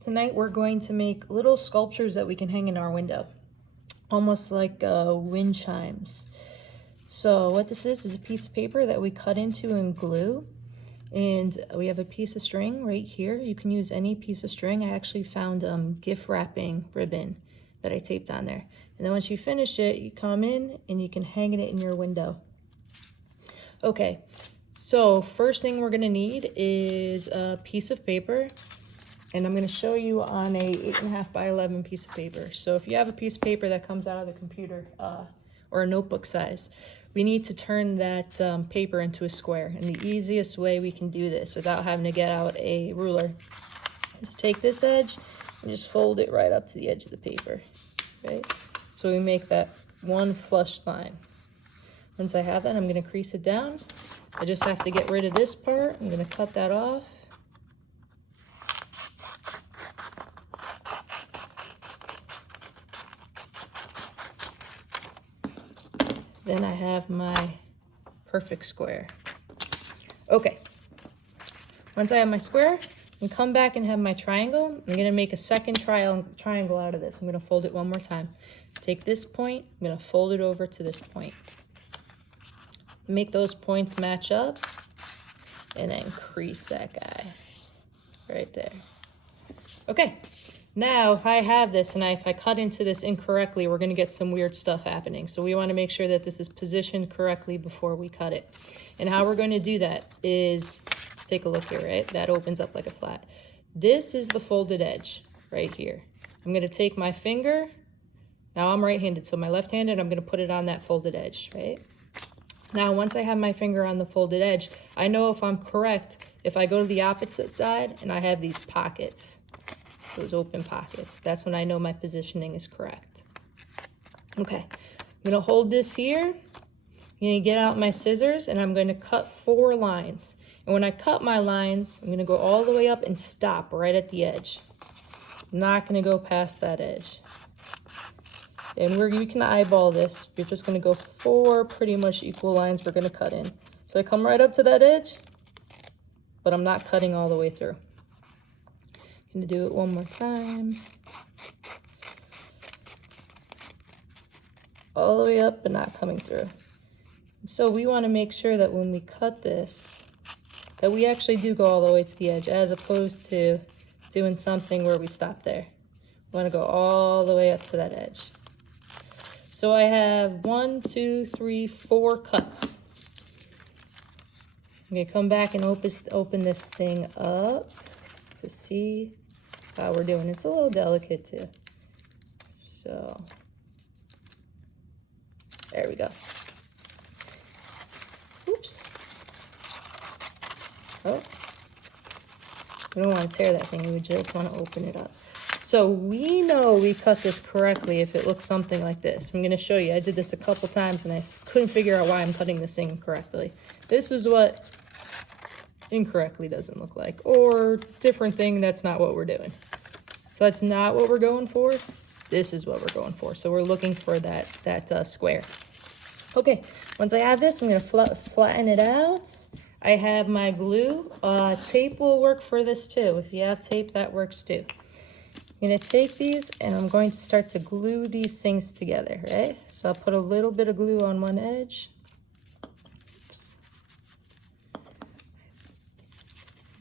Tonight we're going to make little sculptures that we can hang in our window, almost like wind chimes. So what this is a piece of paper that we cut into and glue, and we have a piece of string right here. You can use any piece of string. I actually found gift wrapping ribbon that I taped on there. And then once you finish it, you come in and you can hang it in your window. Okay, so first thing we're gonna need is a piece of paper. And I'm going to show you on a 8.5 by 11 piece of paper. So if you have a piece of paper that comes out of the computer or a notebook size, we need to turn that paper into a square. And the easiest way we can do this without having to get out a ruler is take this edge and just fold it right up to the edge of the paper, right? So we make that one flush line. Once I have that, I'm going to crease it down. I just have to get rid of this part. I'm going to cut that off. Then I have my perfect square. Okay, once I have my square, I come back and have my triangle. I'm gonna make a second triangle out of this. I'm gonna fold it one more time. Take this point, I'm gonna fold it over to this point. Make those points match up, and then crease that guy right there. Okay. Now, if I have this and if I cut into this incorrectly, we're going to get some weird stuff happening. So we want to make sure that this is positioned correctly before we cut it. And how we're going to do that is, take a look here, right? That opens up like a flat. This is the folded edge right here. I'm going to take my finger. Now I'm right-handed, so my left-handed, I'm going to put it on that folded edge, right? Now, once I have my finger on the folded edge, I know if I'm correct if I go to the opposite side and I have these pockets. Those open pockets. That's when I know my positioning is correct. Okay, I'm gonna hold this here. I'm gonna get out my scissors and I'm gonna cut 4 lines. And when I cut my lines, I'm gonna go all the way up and stop right at the edge. I'm not gonna go past that edge. And you can eyeball this. You're just gonna go 4 pretty much equal lines we're gonna cut in. So I come right up to that edge, but I'm not cutting all the way through. Gonna do it one more time. All the way up but not coming through. So we want to make sure that when we cut this, that we actually do go all the way to the edge, as opposed to doing something where we stop there. We want to go all the way up to that edge. So I have 1, 2, 3, 4 cuts. I'm gonna come back and open this thing up to see how we're doing. It's a little delicate too. So there we go. Oops. Oh, we don't want to tear that thing. We just want to open it up. So we know we cut this correctly if it looks something like this. I'm going to show you. I did this a couple times and I couldn't figure out why I'm cutting this thing correctly. This is what incorrectly doesn't look like, or different thing, that's not what we're doing. So that's not what we're going for. This is what we're going for. So we're looking for that square. Okay, once I have this, I'm gonna flatten it out. I have my glue. Tape will work for this too. If you have tape, that works too. I'm gonna take these and I'm going to start to glue these things together, right? So I'll put a little bit of glue on one edge.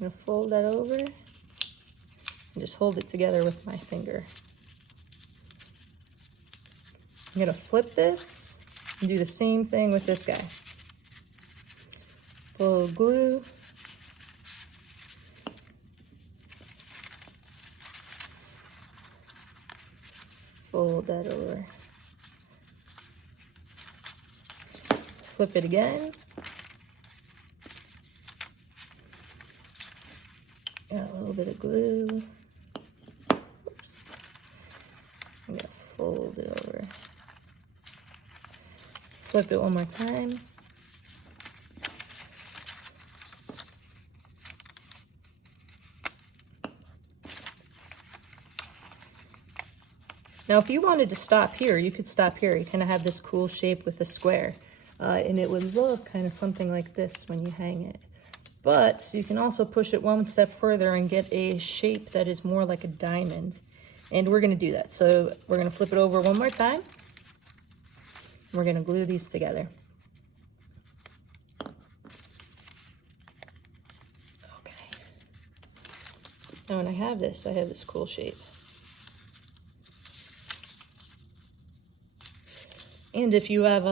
I'm gonna fold that over and just hold it together with my finger. I'm gonna flip this and do the same thing with this guy. Pull glue. Fold that over. Flip it again. Got a little bit of glue. Oops. I'm gonna fold it over. Flip it one more time. Now, if you wanted to stop here, you could stop here. You kind of have this cool shape with a square. And it would look kind of something like this when you hang it. But you can also push it one step further and get a shape that is more like a diamond. And we're gonna do that. So we're gonna flip it over one more time. We're gonna glue these together. Okay. Now when I have this cool shape. And if you have,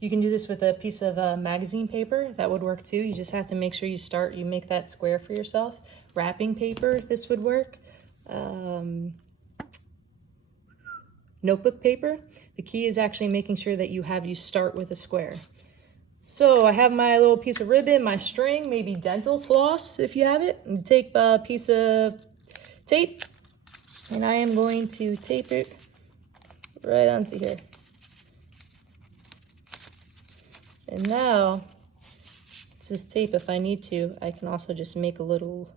you can do this with a piece of magazine paper. That would work too. You just have to make sure you make that square for yourself. Wrapping paper, this would work. Notebook paper. The key is actually making sure that you start with a square. So I have my little piece of ribbon, my string, maybe dental floss if you have it. And take a piece of tape, and I am going to tape it right onto here. And now, just tape if I need to. I can also just make a little